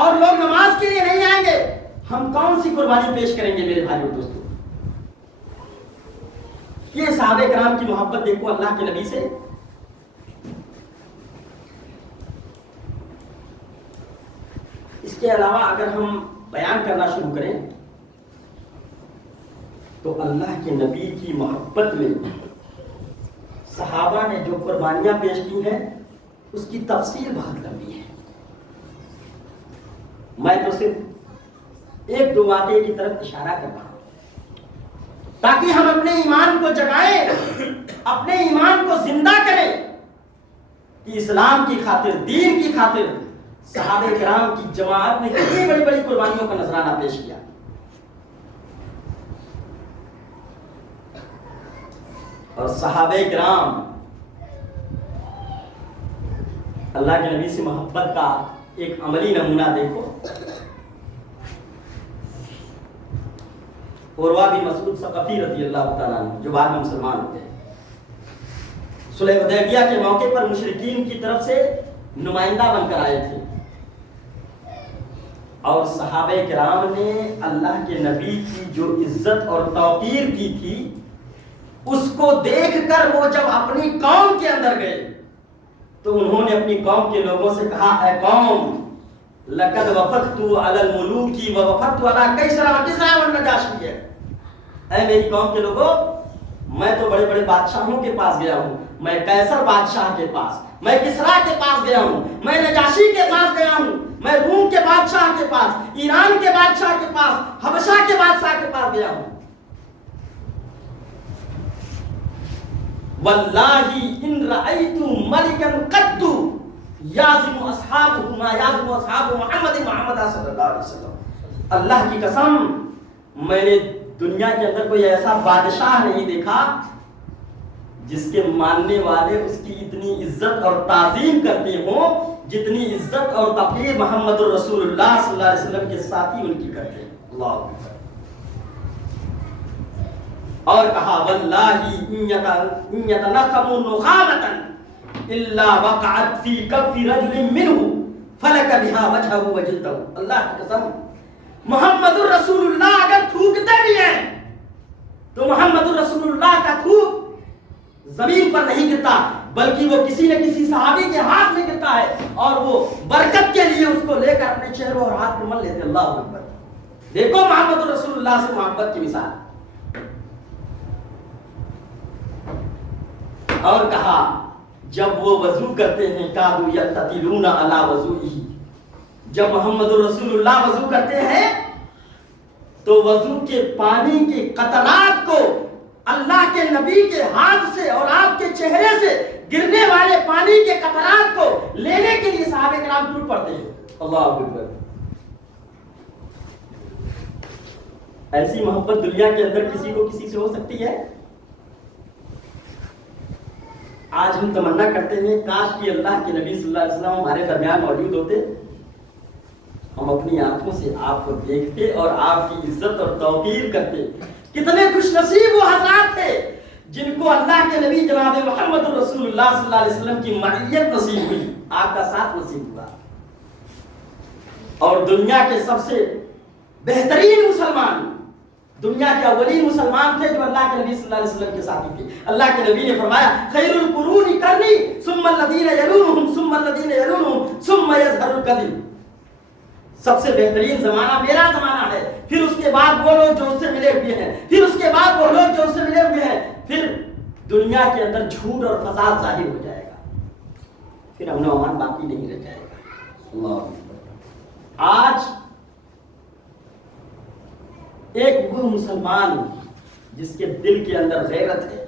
اور لوگ نماز کے لیے نہیں آئیں گے، ہم کون سی قربانی پیش کریں گے میرے بھائیوں دوستوں؟ یہ صحابہ کرام کی محبت دیکھو اللہ کے نبی سے۔ اس کے علاوہ اگر ہم بیان کرنا شروع کریں تو اللہ کے نبی کی محبت میں صحابہ نے جو قربانیاں پیش کی ہیں اس کی تفصیل بہت لمبی ہے۔ میں تو صرف 1-2 واقعے کی طرف اشارہ کر رہا ہوں تاکہ ہم اپنے ایمان کو جگائیں، اپنے ایمان کو زندہ کریں کہ اسلام کی خاطر، دین کی خاطر صحابہ کرام کی جماعت نے کتنی بڑی بڑی قربانیوں کا نذرانہ پیش کیا۔ اور صحابہ کرام اللہ کے نبی سے محبت کا ایک عملی نمونہ دیکھو۔ عروہ بن مسعود ثقفی رضی اللہ تعالیٰ عنہ جو بعد میں مسلمان ہوتے ہیں، صلح حدیبیہ کے موقع پر مشرکین کی طرف سے نمائندہ بن کر آئے تھے اور صحابہ کرام نے اللہ کے نبی کی جو عزت اور توقیر کی تھی اس کو دیکھ کر وہ جب اپنی قوم کے اندر گئے تو انہوں نے اپنی قوم کے لوگوں سے کہا اے قوم لقد وفدت علی الملوک ووفدت علی کیسر وکسریٰ والنجاشی، اے میری قوم کے لوگوں میں تو بڑے بڑے بادشاہوں کے پاس گیا ہوں، میں قیصر بادشاہ کے پاس، میں کسریٰ کے پاس گیا ہوں، میں نجاشی کے پاس گیا ہوں، میں روم کے بادشاہ کے پاس، ایران کے بادشاہ کے پاس، حبشہ کے بادشاہ کے پاس گیا ہوں۔ واللہ ان رأیت ملکا قد یعظم اصحابہ ما یعظم اصحاب محمد صلی اللہ علیہ وسلم، اللہ کی قسم میں نے دنیا کے اندر کوئی ایسا بادشاہ نہیں دیکھا جس کے ماننے والے اس کی اتنی عزت اور تعظیم کرتے ہوں جتنی عزت اور توقیر محمد الرسول اللہ صلی اللہ علیہ وسلم کے ساتھی ان کی کرتے ہیں. اللہ اکبر. اور کہا واللہ ان یتنخموا نخامۃ الا وقعت فی کف رجل منہ فلک بها وجهه وجلدہ. اللہ کی قسم محمد الرسول اللہ اگر تھوکتے بھی ہیں تو محمد الرسول اللہ کا تھوک زمین پر نہیں گرتا بلکہ وہ کسی نہ کسی صحابی کے ہاتھ میں گرتا ہے اور وہ برکت کے لیے اس کو لے کر اپنے چہروں اور ہاتھ میں مل لیتے. اللہ اکبر. دیکھو محمد الرسول اللہ سے محبت کی مثال. اور کہا جب وہ وضو کرتے ہیں کادوا یقتتلون علی وضوئہ. جب محمد الرسول اللہ وضو کرتے ہیں تو وضو کے پانی کے قطرات کو اللہ کے نبی کے ہاتھ سے اور آپ کے چہرے سے گرنے والے پانی کے قطرات کو لینے کے لیے صحابہ کرام ٹوٹ پڑتے ہیں. اللہ اکبر. ایسی محبت دنیا کے اندر کسی کو کسی سے ہو سکتی ہے؟ آج ہم تمنا کرتے ہیں کاش کہ اللہ کے نبی صلی اللہ علیہ وسلم ہمارے درمیان موجود ہوتے, ہم اپنی آنکھوں سے آپ کو دیکھتے اور آپ کی عزت اور توقیر کرتے. کتنے خوش نصیب وہ حضرات تھے جن کو اللہ کے نبی جناب محمد الرسول اللہ صلی اللہ علیہ وسلم کی معیت نصیب ہوئی, آپ کا ساتھ نصیب ہوا. اور دنیا کے سب سے بہترین مسلمان, دنیا کے اولین مسلمان تھے جو اللہ کے نبی صلی اللہ علیہ وسلم کے ساتھی تھے. اللہ کے نبی نے فرمایا خیر القرون قرنی ثم الذین یلونہم ثم الذین یلونہم ثم یظہر الکذب. سب سے بہترین زمانہ میرا زمانہ ہے, پھر اس کے بعد وہ لوگ جو اس سے ملے ہوئے ہیں, پھر اس کے بعد وہ لوگ جو اس سے ملے ہوئے ہیں, پھر دنیا کے اندر جھوٹ اور فساد ظاہر ہو جائے گا, پھر امن و امان باقی نہیں رہ جائے گا. اللہ. آج ایک وہ مسلمان جس کے دل کے اندر غیرت ہے,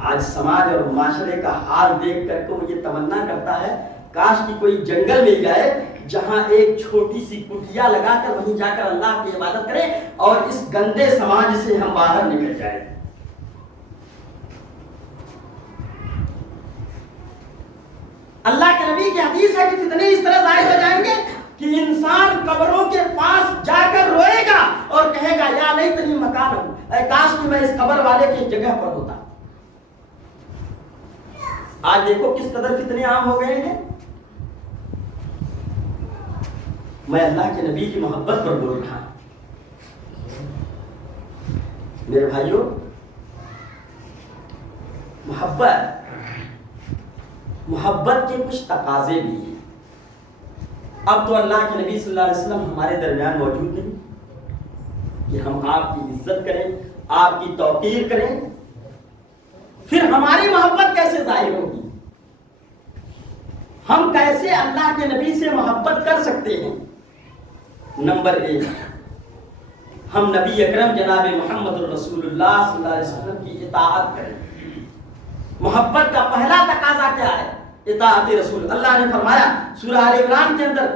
آج سماج اور معاشرے کا حال دیکھ کر کے وہ یہ تمنا کرتا ہے کاش کی کوئی جنگل مل جائے جہاں ایک چھوٹی سی کٹیا لگا کر وہیں جا کر اللہ کی عبادت کریں اور اس گندے سماج سے ہم باہر نکل جائیں. اللہ کے نبی کی حدیث ہے کہ فتنے اس طرح ظاہر ہو جائیں گے کہ انسان قبروں کے پاس جا کر روئے گا اور کہے گا یا لیتنی مکانہ, اے کاش کہ میں اس قبر والے کی جگہ پر ہوتا. آج دیکھو کس قدر فتنے عام ہو گئے ہیں. میں اللہ کے نبی کی محبت پر بول رہا ہوں. میرے بھائیوں, محبت کے کچھ تقاضے بھی ہیں. اب تو اللہ کے نبی صلی اللہ علیہ وسلم ہمارے درمیان موجود نہیں کہ ہم آپ کی عزت کریں, آپ کی توقیر کریں, پھر ہماری محبت کیسے ظاہر ہوگی؟ ہم کیسے اللہ کے نبی سے محبت کر سکتے ہیں؟ نمبر 1, ہم نبی اکرم جناب محمد الرسول اللہ صلی اللہ علیہ وسلم کی اطاعت کریں. محبت کا پہلا تقاضا کیا ہے؟ اطاعت رسول. اللہ نے فرمایا سورہ آل عمران کے اندر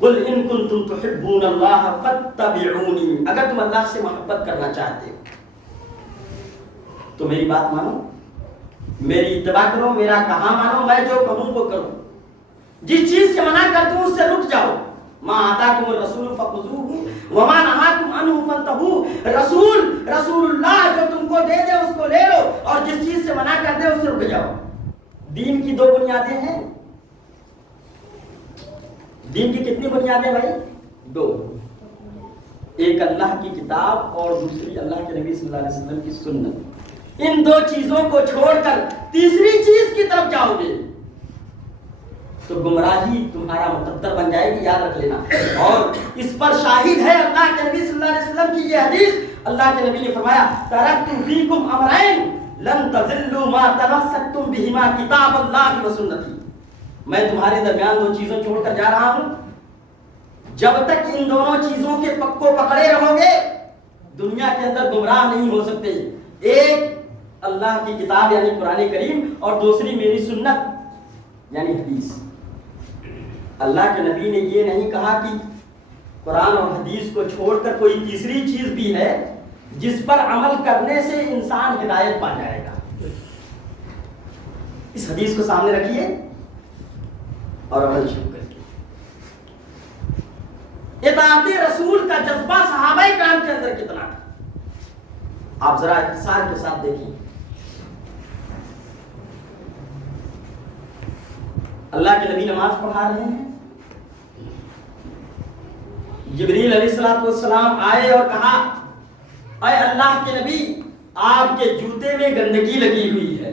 قل ان کنتم تحبون اللہ فاتبعونی, اگر تم اللہ سے محبت کرنا چاہتے ہو تو میری بات مانو, میری اتباع کرو, میرا کہا مانو, میں جو کہوں وہ کرو, جس چیز سے منع کرتا ہوں اس سے رک جاؤ. ما آتاکم الرسول فخذوہ وما نہاکم عنہ فانتہوا. رسول اللہ جو تم کو دے دے اس کو لے لو اور جس چیز سے منع کر دے اس سے رک جاؤ. دین کی 2 بنیادیں ہیں. دین کی کتنی بنیادیں بھائی؟ 2. ایک اللہ کی کتاب اور دوسری اللہ کے نبی صلی اللہ علیہ وسلم کی سنت. ان 2 چیزوں کو چھوڑ کر تیسری چیز کی طرف جاؤ گے تو گمراہی تمہارا مقدر بن جائے گی, یاد رکھ لینا. اور اس پر شاہد ہے اللہ کے نبی صلی اللہ علیہ وسلم کی یہ حدیث. اللہ کے نبی نے فرمایا ترکت فیکم امرین لن تضلوا ما تمسکتم بہما کتاب اللہ و سنتی. میں تمہارے درمیان 2 چیزوں چھوڑ کر جا رہا ہوں, جب تک ان دونوں چیزوں کے پکو پکڑے رہو گے دنیا کے اندر گمراہ نہیں ہو سکتے. ایک اللہ کی کتاب یعنی قرآن کریم اور دوسری میری سنت یعنی حدیث. اللہ کے نبی نے یہ نہیں کہا کہ قرآن اور حدیث کو چھوڑ کر کوئی تیسری چیز بھی ہے جس پر عمل کرنے سے انسان ہدایت پا جائے گا۔ اس حدیث کو سامنے رکھیے اور عمل شروع کریے۔ اطاعت رسول کا جذبہ صحابہ کرام کے اندر کتنا تھا، آپ ذرا اختصار کے ساتھ دیکھیں۔ اللہ کے نبی نماز پڑھا رہے ہیں، جبریل علیہ السلام آئے اور کہا اے اللہ کے نبی آپ کے جوتے میں گندگی لگی ہوئی ہے۔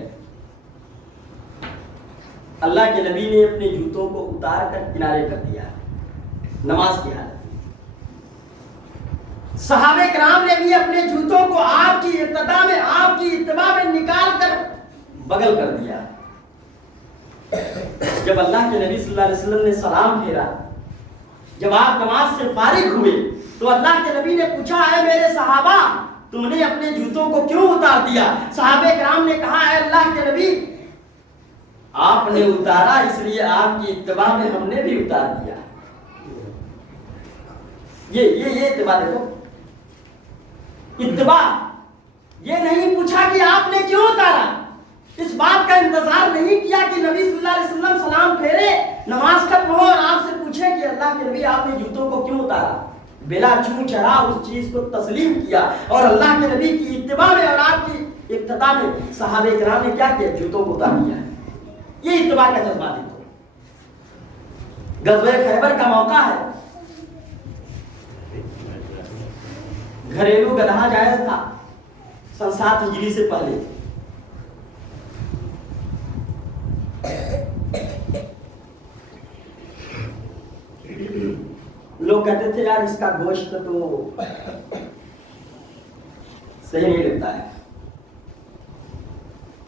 اللہ کے نبی نے اپنے جوتوں کو اتار کر کنارے کر دیا نماز کی حالت۔ صحابہ کرام نے بھی اپنے جوتوں کو آپ کی ابتدا میں، آپ کی اتباع میں نکال کر بغل کر دیا۔ جب اللہ کے نبی صلی اللہ علیہ وسلم نے سلام پھیرا، جب آپ نماز سے فارغ ہوئے تو اللہ کے نبی نے پوچھا اے میرے صحابہ تم نے اپنے جوتوں کو کیوں اتار دیا؟ صحابہ کرام نے کہا اے اللہ کے نبی آپ نے اتارا اس لیے آپ کی اتباع میں ہم نے بھی اتار دیا۔ یہ اتباع دیکھو، اتباع یہ نہیں پوچھا کہ آپ نے کیوں اتارا، اس بات کا انتظار نہیں کیا کہ نبی صلی اللہ علیہ وسلم سلام پھیرے، نماز ختم ہو اور آپ سے پوچھے کہ اللہ کے نبی آپ نے جوتوں کو کیوں اتارا۔ بلا چوں چرا اس چیز کو تسلیم کیا اور اللہ کے نبی کی اتباع میں اور آپ کی اقتداء میں صحابہ کرام نے کیا کیا؟ جوتوں کو اتار دیا۔ یہ اتباع کا جذبہ دیکھو۔ غزوہ خیبر کا موقع ہے، گھریلو گدھا جائز تھا سن 7 ہجری سے پہلے۔ لوگ کہتے تھے یار اس کا گوشت تو صحیح نہیں لگتا ہے،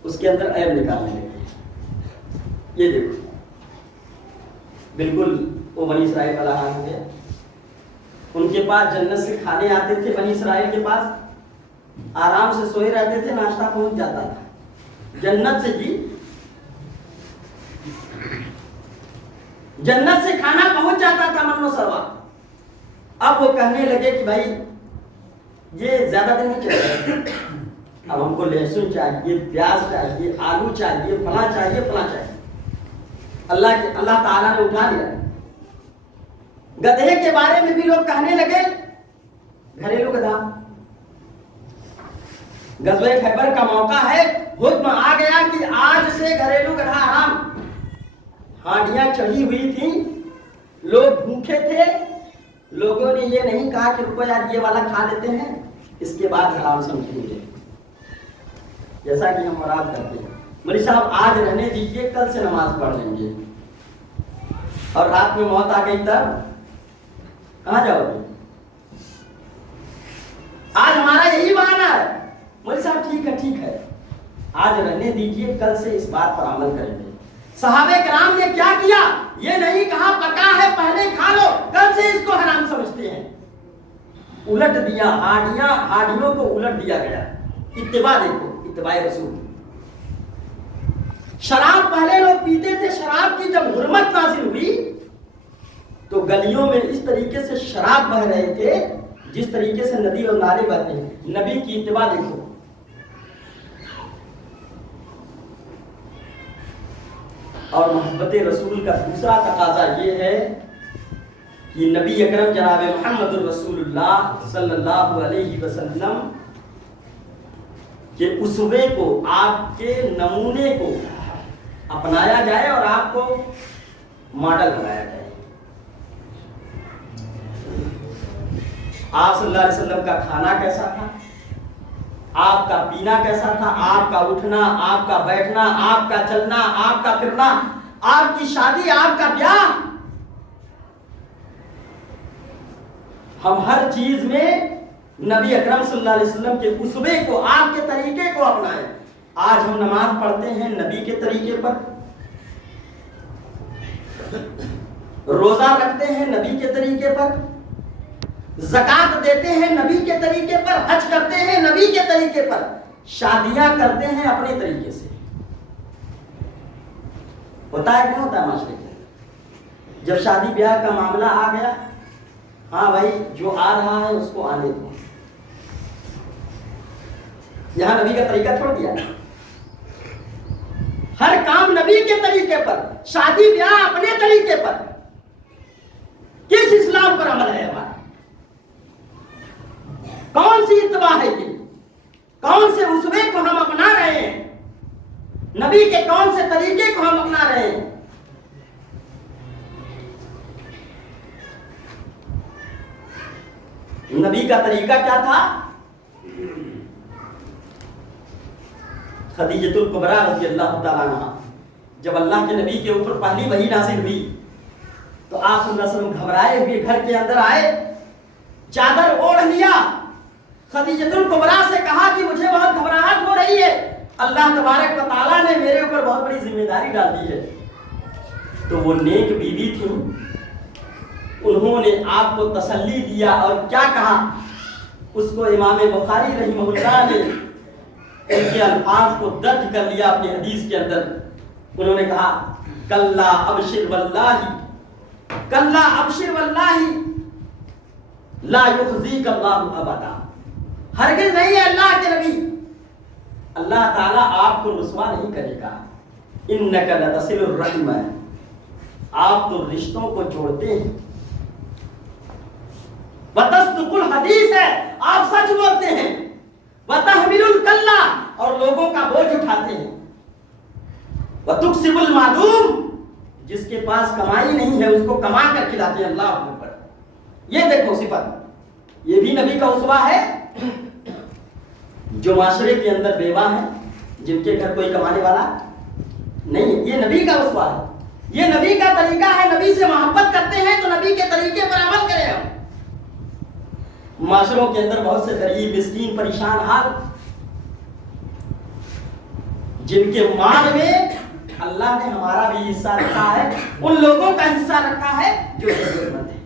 اس کے اندر عیب نکالنے لگے۔ یہ دیکھو بالکل وہ بنی اسرائیل والا حال ہو گیا۔ ان کے پاس جنت سے کھانے آتے تھے، بنی اسرائیل کے پاس آرام سے سوئے رہتے تھے، ناشتہ پہنچ جاتا تھا جنت سے، جی جنت سے کھانا پہنچ جاتا تھا من و سلوا۔ اب وہ کہنے لگے کہ بھائی یہ زیادہ دن نہیں چلے گا، اب ہم کو لہسن چاہیے، پیاز چاہیے، آلو چاہیے، فلاں چاہیے، فلاں چاہیے۔ اللہ تعالیٰ نے اٹھا لیا۔ گدھے کے بارے میں بھی لوگ کہنے لگے گھریلو گدھا۔ غزوہ خیبر کا موقع ہے، حکم آ گیا کہ آج سے گھریلو گدھا حرام۔ ہانڈیاں چڑھی ہوئی تھیں، لوگ بھوکے تھے، لوگوں نے یہ نہیں کہا کہ رکو یار یہ والا کھا لیتے ہیں اس کے بعد حرام سمجھیں گے، جیسا کہ ہم مراد کرتے ہیں۔ مولوی صاحب آج رہنے دیجئے، کل سے نماز پڑھ لیں گے، اور رات میں موت آ گئی تب کہاں جاؤ گے؟ آج ہمارا یہی بہانہ ہے۔ مولوی صاحب ٹھیک ہے آج رہنے دیجئے، کل سے اس بات پر عمل کریں گے۔ صحابہ کرام نے کیا کیا؟ یہ نہیں کہا پکا ہے پہلے کھا لو، کل سے اس کو حرام سمجھتے ہیں، الٹ دیا، ہاڈیوں کو الٹ دیا گیا۔ اتباع دیکھو، اتباع رسول۔ شراب پہلے لوگ پیتے تھے، شراب کی جب حرمت نازل ہوئی تو گلیوں میں اس طریقے سے شراب بہ رہے تھے جس طریقے سے ندی اور نالے بہتے ہیں۔ نبی کی اتباع دیکھو۔ اور محبت رسول کا دوسرا تقاضا یہ ہے کہ نبی اکرم جناب محمد الرسول اللہ صلی اللہ علیہ وسلم کے اسوے کو، آپ کے نمونے کو اپنایا جائے اور آپ کو ماڈل بنایا جائے۔ آپ صلی اللہ علیہ وسلم کا کھانا کیسا تھا، آپ کا پینا کیسا تھا، آپ کا اٹھنا، آپ کا بیٹھنا، آپ کا چلنا، آپ کا پھرنا، آپ کی شادی، آپ کا بیاہ، ہم ہر چیز میں نبی اکرم صلی اللہ علیہ وسلم کے اسوے کو، آپ کے طریقے کو اپنائیں۔ آج ہم نماز پڑھتے ہیں نبی کے طریقے پر، روزہ رکھتے ہیں نبی کے طریقے پر، زکات دیتے ہیں نبی کے طریقے پر، حج کرتے ہیں نبی کے طریقے پر، شادیاں کرتے ہیں اپنے طریقے سے۔ ہوتا ہے کہ نہیں ہوتا ہے معاشرے کے؟ جب شادی بیاہ کا معاملہ آ گیا، ہاں بھائی جو آ رہا ہے اس کو آنے دو، یہاں نبی کا طریقہ چھوڑ دیا، ہر کام نبی کے طریقے پر، شادی بیاہ اپنے طریقے پر۔ کس اسلام پر عمل ہے ہمارا؟ کون سی اتباع ہے یہ؟ کون سے اسوے کو ہم اپنا رہے ہیں؟ نبی کے کون سے طریقے کو ہم اپنا رہے ہیں؟ نبی کا طریقہ کیا تھا؟ خدیجۃ الکبریٰ رضی اللہ تعالیٰ عنہ، جب اللہ کے نبی کے اوپر پہلی وحی نازل ہوئی تو آپ صلی اللہ علیہ وسلم گھبرائے ہوئے گھر کے اندر آئے، چادر اوڑھ لیا، خدیجۃ الکبریٰ سے کہا کہ مجھے بہت گھبراہٹ ہو رہی ہے، اللہ تبارک و تعالیٰ نے میرے اوپر بہت بڑی ذمہ داری ڈال دی ہے۔ تو وہ نیک بیوی تھیں، انہوں نے آپ کو تسلی دیا اور کیا کہا؟ اس کو امام بخاری رحمہ اللہ نے ان کے الفاظ کو درج کر لیا اپنی حدیث کے اندر۔ انہوں نے کہا کلا ابشر واللہ، کلا ابشر واللہ لا یخزیک اللہ ابدا، ہرگز نہیں ہے اللہ کے نبی، اللہ تعالیٰ آپ کو رسوا نہیں کرے گا۔ انک لتصل الرحم، آپ تو رشتوں کو جوڑتے ہیں، وتصدق الحدیث ہے، آپ سچ بولتے ہیں، وتحمل الکلہ، اور لوگوں کا بوجھ اٹھاتے ہیں، وتکسب المعدوم، جس کے پاس کمائی نہیں ہے اس کو کما کر کھلاتے ہیں اللہ کے اوپر۔ یہ دیکھو صفت، یہ بھی نبی کا اسوہ ہے۔ جو معاشرے کے اندر بیوہ ہیں، جن کے گھر کوئی کمانے والا نہیں ہے، یہ نبی کا اسوہ ہے، یہ نبی کا طریقہ ہے۔ نبی سے محبت کرتے ہیں تو نبی کے طریقے پر عمل کریں ہم۔ معاشروں کے اندر بہت سے غریب، مسکین، پریشان حال، جن کے مال میں اللہ نے ہمارا بھی حصہ رکھا ہے، ان لوگوں کا حصہ رکھا ہے جو ضرورت مند ہے۔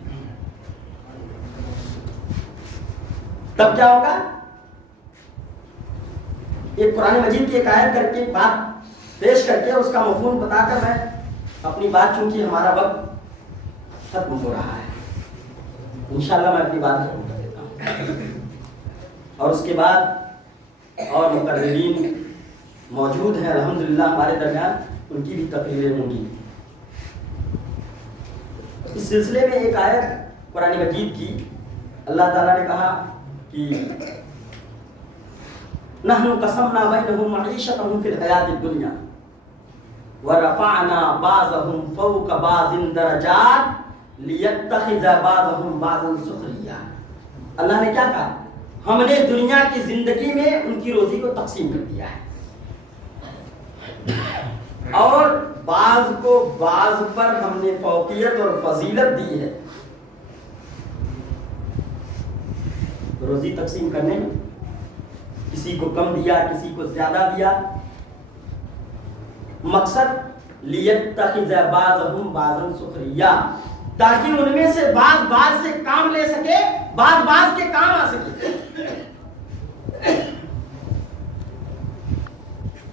تب کیا ہوگا؟ ایک قرآن مجید کی ایک آیت کر کے بات پیش کر کے اس کا مفہوم بتا کر میں اپنی بات، چونکہ ہمارا وقت ختم ہو رہا ہے، انشاءاللہ میں اپنی بات ختم کر دیتا ہوں، اور اس کے بعد اور مقررین موجود ہیں الحمدللہ ہمارے درمیان، ان کی بھی تقریریں ہوں گی۔ اس سلسلے میں ایک آیت قرآن مجید کی اللہ تعالیٰ نے کہا کہ نحن قسمنا بینہم معیشتہم فی الحیاۃ الدنیا ورفعنا بعضهم فوق بعض درجات لیتخذ بعضهم بعضا سخریا۔ اللہ نے کیا کہا؟ ہم نے دنیا کی زندگی میں ان کی روزی کو تقسیم کر دیا ہے، اور بعض کو بعض پر ہم نے فوقیت اور فضیلت دی ہے۔ روزی تقسیم کرنے میں کسی کو کم دیا، کسی کو زیادہ دیا، مقصد لیتخذ بعضهم بعضا سخریا، تاکہ ان میں سے بعض سے کام لے سکے، بعض کے کام آ سکے۔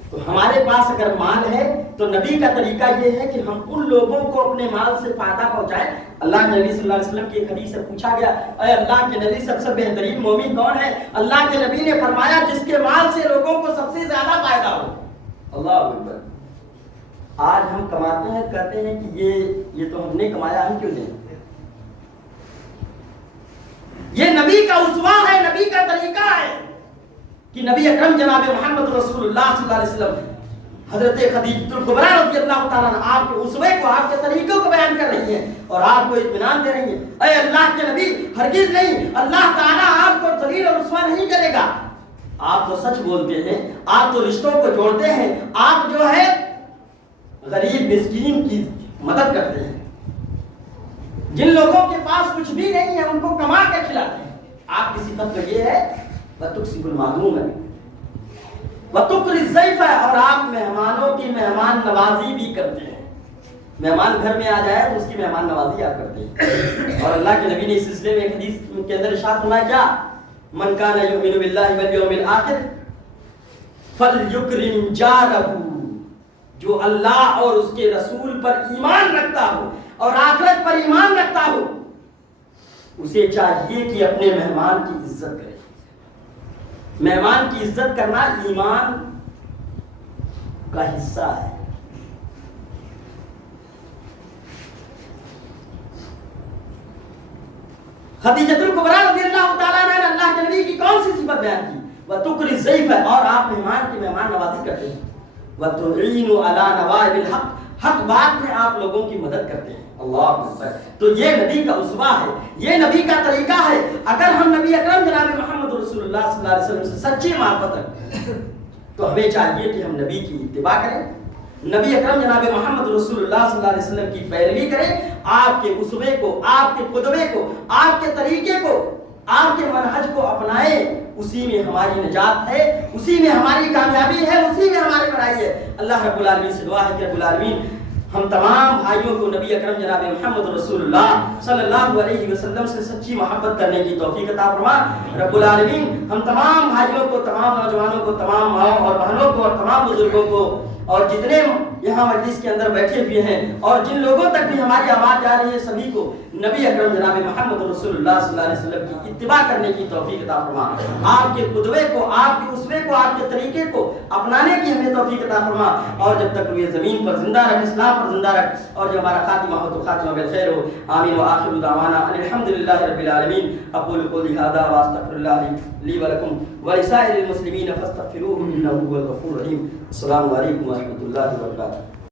تو ہمارے پاس اگر مال ہے تو نبی کا طریقہ یہ ہے کہ ہم ان لوگوں کو اپنے مال سے فائدہ پہنچائیں۔ اللہ کے نبی صلی اللہ علیہ وسلم کی ایک حدیث سے پوچھا گیا، اے اللہ کے نبی سب سے بہترین مومن کون ہے؟ اللہ کے نبی نے فرمایا جس کے مال سے لوگوں کو سب سے زیادہ فائدہ ہو۔ اللہ اکبر۔ آج ہم کماتے ہیں، کہتے ہیں کہ یہ تو ہم نے کمایا، ہم کیوں دیں؟ یہ نبی کا اسوہ ہے، نبی کا طریقہ ہے کہ نبی اکرم جناب محمد رسول اللہ صلی اللہ علیہ وسلم حضرت خدیجۃ الکبریٰ رضی اللہ تعالیٰ عنہ آپ کے اسوے کو، آپ کے طریقوں کو بیان کر رہی ہیں اور آپ کو اطمینان دے رہی ہیں۔ اے اللہ کے نبی، ہرگز نہیں، اللہ تعالیٰ آپ کو ذلیل اور رسوا نہیں کرے گا۔ آپ تو سچ بولتے ہیں، آپ تو رشتوں کو جوڑتے ہیں، آپ جو ہے غریب مسکین کی مدد کرتے ہیں، جن لوگوں کے پاس کچھ بھی نہیں ہے ان کو کما کر کھلاتے ہیں۔ آپ کی صفت تو یہ ہے وَتُكْسِبُ الْمَعْدُومَ وَتُقْرِي الضَّيْفَ، اور آپ مہمانوں کی مہمان نوازی بھی کرتے ہیں۔ مہمان گھر میں آ جائے تو اس کی مہمان نوازی آپ کرتے ہیں۔ اور اللہ کے نبی نے اس سلسلے میں ایک حدیث کے اندر ارشاد فرمایا کیا؟ مَنْ كَانَ يُؤْمِنُ بِاللَّهِ وَالْيَوْمِ الْآخِرِ فَلْيُكْرِمْ جَارَهُ، جو اللہ اور اس کے رسول پر ایمان رکھتا ہو اور آخرت پر ایمان رکھتا ہو اسے چاہیے کہ اپنے مہمان کی عزت کرے. مہمان کی عزت کرنا ایمان کا حصہ ہے. خدیجہ الکبریٰ رضی اللہ تعالیٰ عنہ نے اللہ کے نبی کی کون سی صفت بیان کی؟ وَتُقْرِ الضَّيْفَ، اور آپ مہمان نوازی کرتے ہیں. وَتُعِينُ عَلَى نَوَائِبِ الْحَقِّ، حق بات میں آپ لوگوں کی مدد کرتے ہیں. اللہ اکبر. تو یہ نبی کا اسوہ ہے، یہ نبی کا طریقہ ہے. اگر ہم نبی اکرم جناب محمد رسول اللہ صلی اللہ علیہ وسلم سے سچی محبت رکھتے ہیں تو ہمیں چاہیے کہ ہم نبی کی اتباع کریں، نبی اکرم جناب محمد رسول اللہ صلی اللہ علیہ وسلم کی پیروی کریں. آپ کے اسوے کو، آپ کے قدوے کو، آپ کے طریقے کو، آپ کے منہج کو اپنائیں. اسی میں ہماری نجات ہے، اسی میں ہماری کامیابی ہے، اسی میں ہماری بڑائی ہے. اللہ رب العالمین سے دعا ہے کہ رب العالمین ہم تمام بھائیوں کو نبی اکرم جناب محمد رسول اللہ صلی اللہ علیہ وسلم سے سچی محبت کرنے کی توفیق عطا فرما. رب العالمین ہم تمام بھائیوں کو، تمام نوجوانوں کو، تمام ماؤں اور بہنوں کو اور تمام بزرگوں کو اور جتنے یہاں مجلس کے اندر بیٹھے ہوئے ہیں اور جن لوگوں تک بھی ہماری آواز جا رہی ہے سبھی کو نبی اکرم جناب محمد رسول اللہ صلی اللہ علیہ وسلم کی اتباع کرنے کی توفیق عطا فرما. آپ کے قدوے کو، آپ کے اسوے کو، آپ کے طریقے کو اپنانے کی ہمیں توفیق عطا فرما. اور جب تک یہ زمین پر زندہ رکھ، اسلام پر زندہ رکھ، اور جو ہمارا خاتمہ ہو تو خاتمہ بالخیر ہو. آمین. وآخر دعوانا ان الحمدللہ رب العالمین. اقول قولی ھذا واستغفر اللہ لی ولکم ولسائر المسلمین فاستغفروہ انہ هو الغفور الرحیم. السلام علیکم ورحمۃ اللہ وبرکاتہ.